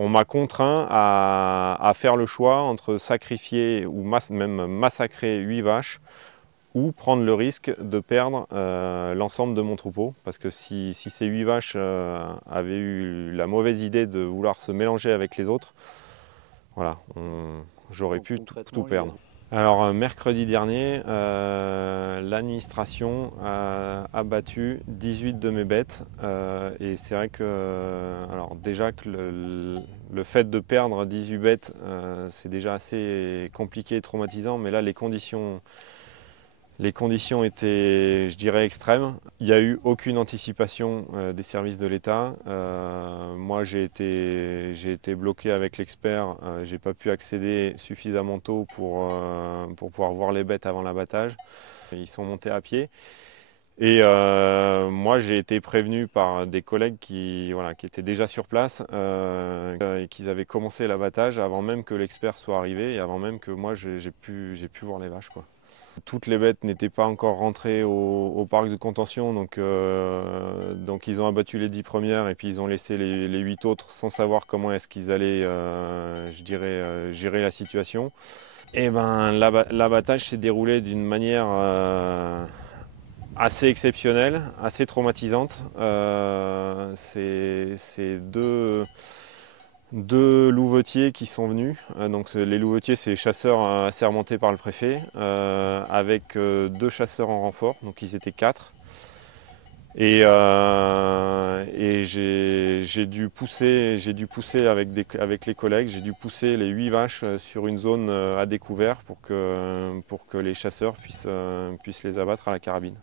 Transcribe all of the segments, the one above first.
On m'a contraint à faire le choix entre sacrifier ou même massacrer 8 vaches ou prendre le risque de perdre l'ensemble de mon troupeau. Parce que si ces 8 vaches avaient eu la mauvaise idée de vouloir se mélanger avec les autres, voilà, j'aurais Donc pu tout concrètement, perdre. Alors mercredi dernier, l'administration a abattu 18 de mes bêtes et c'est vrai que alors déjà que le fait de perdre 18 bêtes c'est déjà assez compliqué et traumatisant, mais là les conditions étaient, je dirais, extrêmes. Il n'y a eu aucune anticipation des services de l'État. Moi, j'ai été bloqué avec l'expert. Je n'ai pas pu accéder suffisamment tôt pour pouvoir voir les bêtes avant l'abattage. Ils sont montés à pied. Et moi, j'ai été prévenu par des collègues qui étaient déjà sur place et qu'ils avaient commencé l'abattage avant même que l'expert soit arrivé et avant même que moi, j'ai pu voir les vaches, quoi. Toutes les bêtes n'étaient pas encore rentrées au parc de contention, donc ils ont abattu les 10 premières et puis ils ont laissé les 8 autres sans savoir comment est-ce qu'ils allaient, je dirais, gérer la situation. Et ben l'abattage s'est déroulé d'une manière assez exceptionnelle, assez traumatisante. C'est deux louvetiers qui sont venus. Donc les louvetiers, c'est les chasseurs assermentés par le préfet, avec deux chasseurs en renfort, donc ils étaient 4. Et j'ai dû pousser avec les collègues, j'ai dû pousser les 8 vaches sur une zone à découvert pour que les chasseurs puissent les abattre à la carabine.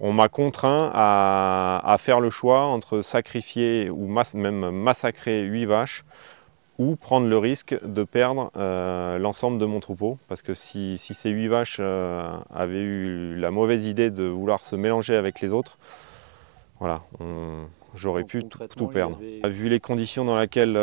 On m'a contraint à faire le choix entre sacrifier ou même massacrer 8 vaches ou prendre le risque de perdre l'ensemble de mon troupeau. Parce que si ces 8 vaches avaient eu la mauvaise idée de vouloir se mélanger avec les autres, voilà, j'aurais donc pu tout concrètement, il y perdre. avait Vu les conditions dans lesquelles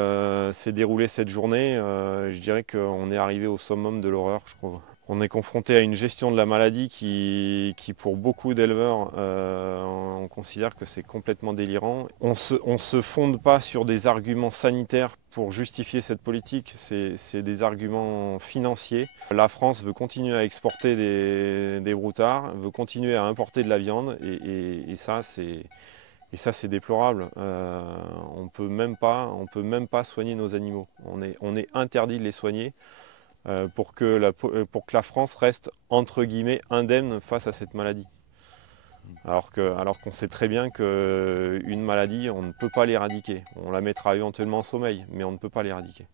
s'est déroulée cette journée, je dirais qu'on est arrivé au summum de l'horreur, je trouve. On est confronté à une gestion de la maladie qui pour beaucoup d'éleveurs, on considère que c'est complètement délirant. On se fonde pas sur des arguments sanitaires pour justifier cette politique, c'est des arguments financiers. La France veut continuer à exporter des broutards, veut continuer à importer de la viande, et ça c'est déplorable. On peut même pas soigner nos animaux. On est interdit de les soigner pour que la France reste entre guillemets indemne face à cette maladie. Alors qu'on sait très bien qu'une maladie, on ne peut pas l'éradiquer. On la mettra éventuellement en sommeil, mais on ne peut pas l'éradiquer.